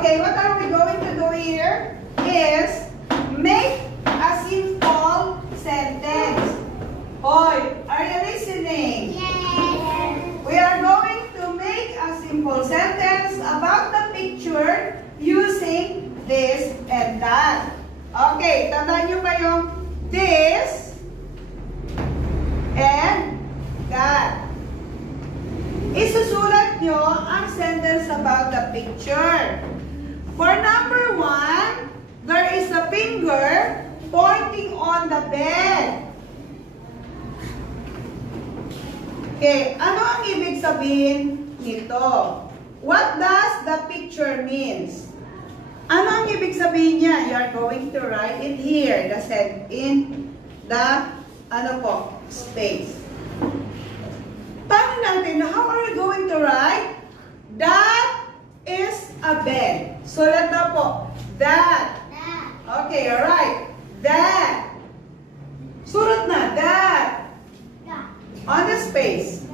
Okay, what are we going to do here is make a simple sentence. Hoy, are you listening? Yes. We are going to make a simple sentence about the picture using this and that. Okay, tandaan nyo ba yung this and that. Isusulat nyo ang sentence about the picture. For number 1, there is a finger pointing on the bed. Okay, ano ang ibig sabihin nito? What does the picture means? Ano ang ibig sabihin niya? You are going to write it here, in the, space. Paano natin? How are we going to write? That is a bed. Sulat na po. That. Okay, alright. That. Sulat na. That. On the space.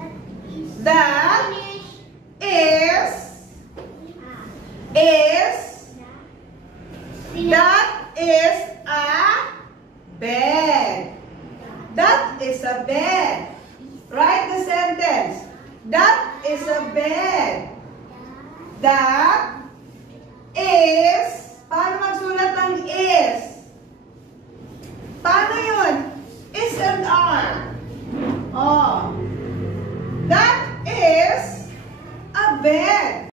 That is that is a bed. That is a bed. Write the sentence. That is a bed. That is, paano